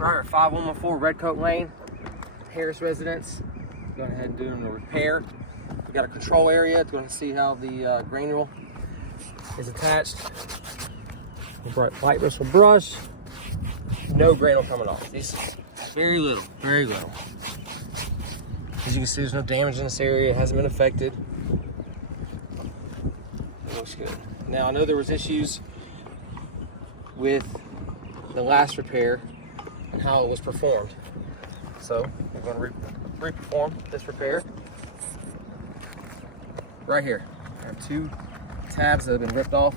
We're at 5114 Redcoat Lane, Harris residence. Going ahead and doing a repair. We got a control area. It's going to see how the granule is attached. Light bristle brush. No granule coming off. This is very little, very little. As you can see, there's no damage in this area. It hasn't been affected. It looks good. Now, I know there was issues with the last repair and how it was performed. So we're going to re-perform this repair. Right here, I have two tabs that have been ripped off.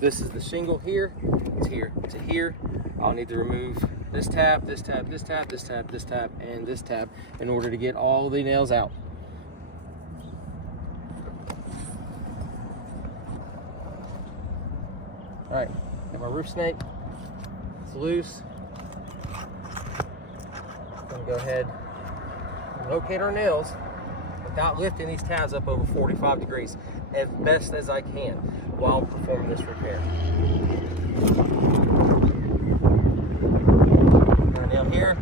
This is the shingle here. It's here to here. I'll need to remove this tab, this tab, this tab, this tab, this tab, and this tab in order to get all the nails out. All right, got my roof snake. It's loose. I'm gonna go ahead and locate our nails without lifting these tabs up over 45 degrees as best as I can while performing this repair. Right down here.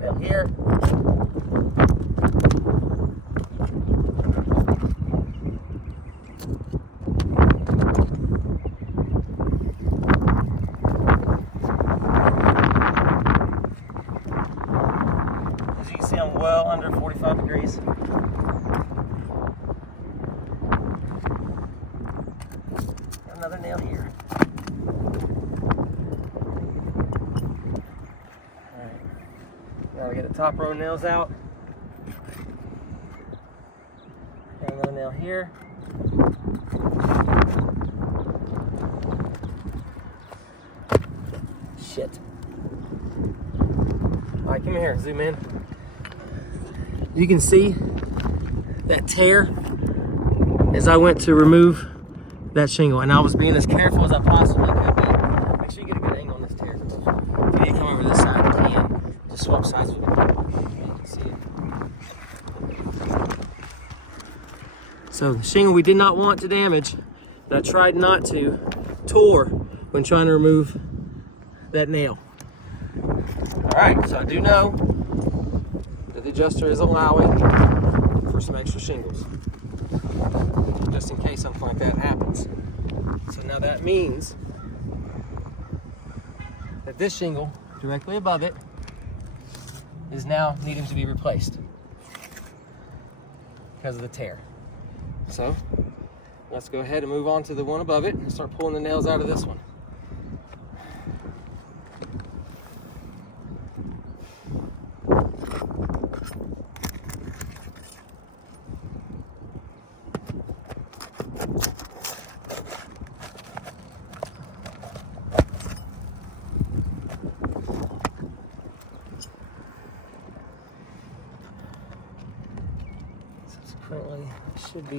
Down here. As you can see, I'm well under 45 degrees. Another nail here. Now we get the top row nails out. Got another nail here. Shit. Alright, come here, zoom in. You can see that tear as I went to remove that shingle, and I was being as careful as I possibly could be. Make sure you get a good angle on this tear. If you need to come over this side, you can. Just swap sides with it. You can see it. So the shingle we did not want to damage, but I tried not to, tore when trying to remove that nail. Alright, so I do know that the adjuster is allowing for some extra shingles, just in case something like that happens. So now that means that this shingle directly above it is now needing to be replaced because of the tear. So let's go ahead and move on to the one above it and start pulling the nails out of this one. Currently, it should be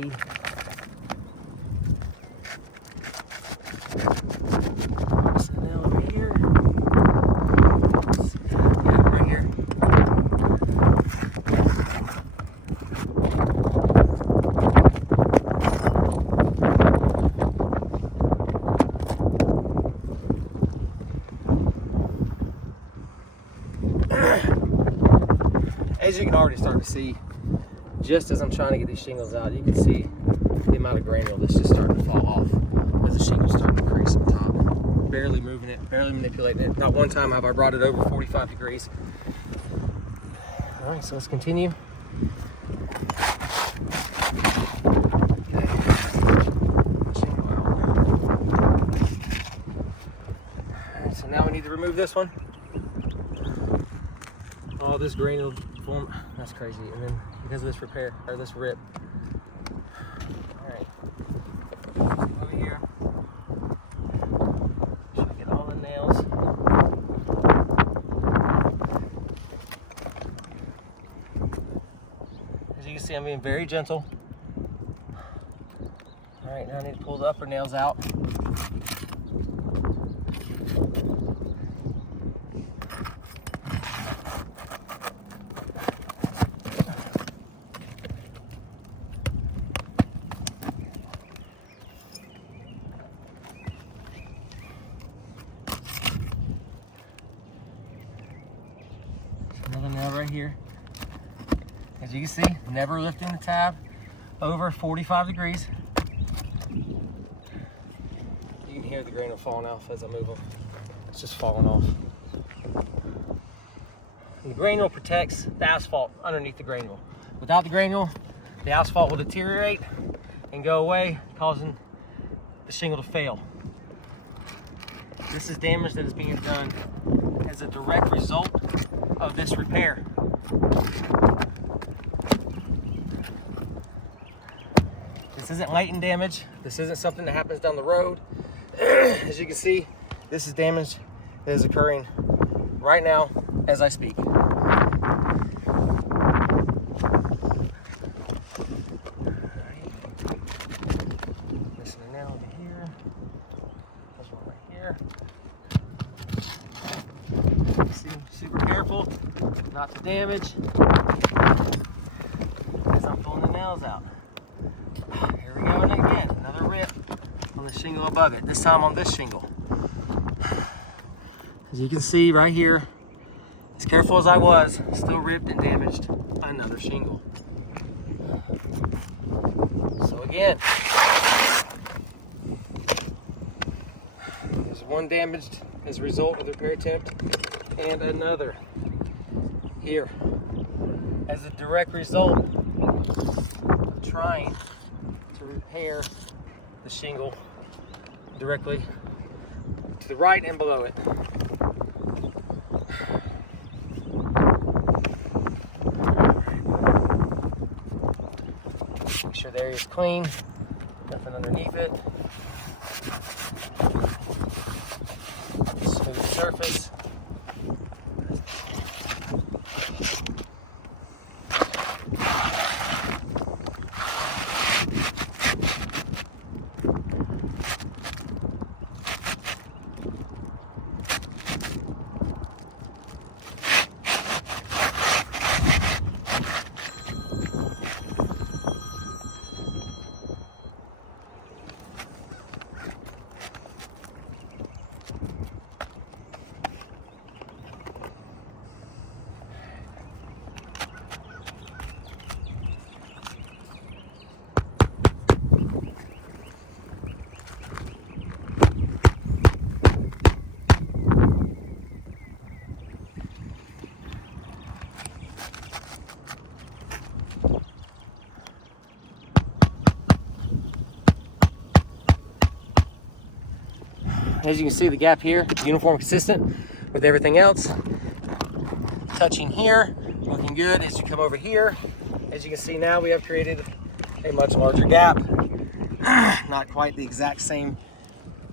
now over here. Yeah, right here. As you can already start to see, just as I'm trying to get these shingles out, you can see the amount of granule that's just starting to fall off as the shingles starting to crease up top. Barely moving it, barely manipulating it. Not one time have I brought it over 45 degrees. All right, so let's continue. Okay. Shingle out. All right, so now we need to remove this one. All this granule form, that's crazy. And then because of this repair, or this rip. All right, over here. Should get all the nails. As you can see, I'm being very gentle. All right, now I need to pull the upper nails out. Another nail right here. As you can see, never lifting the tab over 45 degrees. You can hear the granule falling off as I move them. It's just falling off. And the granule protects the asphalt underneath the granule. Without the granule, the asphalt will deteriorate and go away, causing the shingle to fail. This is damage that is being done as a direct result of this repair. This isn't latent damage. This isn't something that happens down the road. As you can see, this is damage that is occurring right now as I speak. Missing a nail over here. There's one right here. See, super careful not to damage as I'm pulling the nails out. Here we go, and again, another rip on the shingle above it, this time on this shingle. As you can see right here, as careful as I was, still ripped and damaged another shingle. So again, there's one damaged as a result of the repair attempt, and another here as a direct result of trying to repair the shingle directly to the right and below it. Make sure the area is clean, nothing underneath it. Smooth surface. As you can see, the gap here, uniform, consistent with everything else. Touching here, looking good. As you come over here, as you can see now, we have created a much larger gap. Not quite the exact same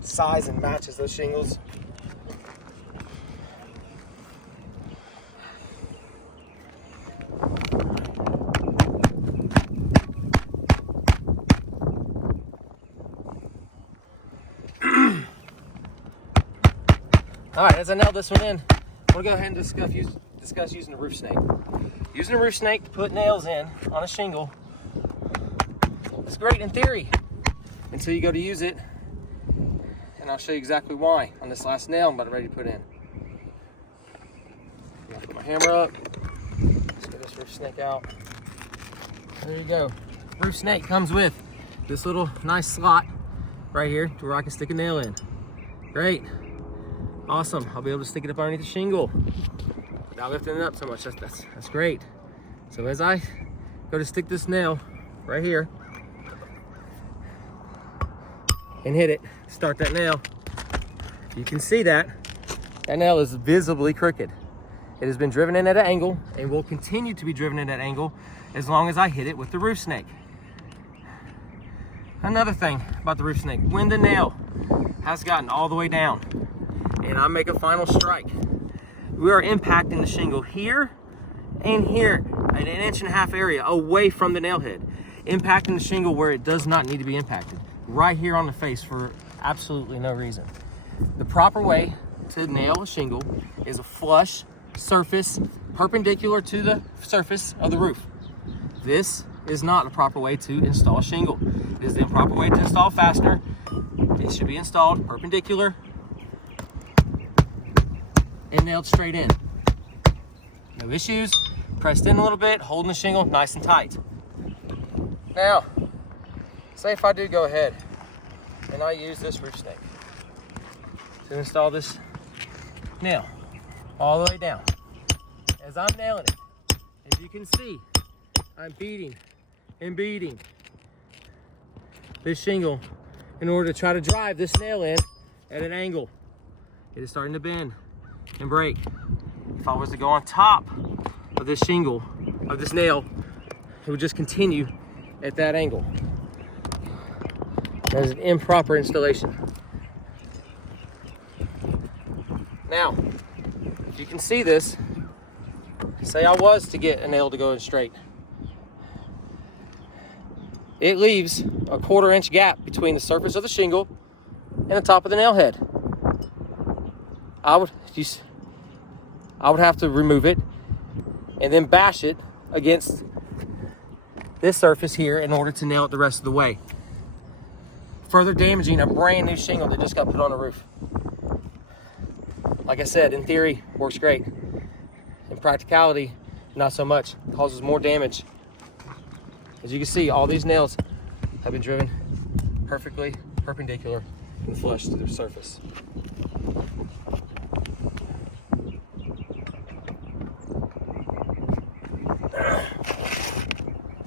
size and match as those shingles. All right, as I nailed this one in, I'm gonna go ahead and discuss using a roof snake. Using a roof snake to put nails in on a shingle is great in theory until you go to use it, and I'll show you exactly why on this last nail I'm about ready to put in. I'm gonna put my hammer up. Let's get this roof snake out. There you go. Roof snake comes with this little nice slot right here to where I can stick a nail in. Great. Awesome. I'll be able to stick it up underneath the shingle without lifting it up so much. That's great. So as I go to stick this nail right here and hit it, start that nail, you can see that nail is visibly crooked. It has been driven in at an angle and will continue to be driven in at an angle as long as I hit it with the roof snake. Another thing about the roof snake, when the nail has gotten all the way down and I make a final strike, we are impacting the shingle here and here, an 1.5 inch area away from the nail head, impacting the shingle where it does not need to be impacted. right here on the face for absolutely no reason. The proper way to nail a shingle is a flush surface perpendicular to the surface of the roof. This is not the proper way to install a shingle. It is the improper way to install a fastener. It should be installed perpendicular and nailed straight in. No issues. Pressed in a little bit, holding the shingle nice and tight. Now, say if I do go ahead and I use this roof snake to install this nail all the way down. As I'm nailing it, as you can see, I'm beating and beating this shingle in order to try to drive this nail in at an angle. It is starting to bend and break. If I was to go on top of this shingle, of this nail, it would just continue at that angle. That is an improper installation. Now, if you can see this, say I was to get a nail to go in straight. It leaves a 1/4 inch gap between the surface of the shingle and the top of the nail head. I would have to remove it and then bash it against this surface here in order to nail it the rest of the way, further damaging a brand new shingle that just got put on the roof. Like I said, in theory, works great. In practicality, not so much. It causes more damage. As you can see, all these nails have been driven perfectly perpendicular and flush to the surface.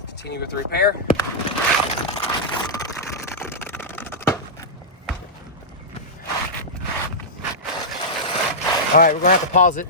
Continue with the repair. All right, we're gonna have to pause it.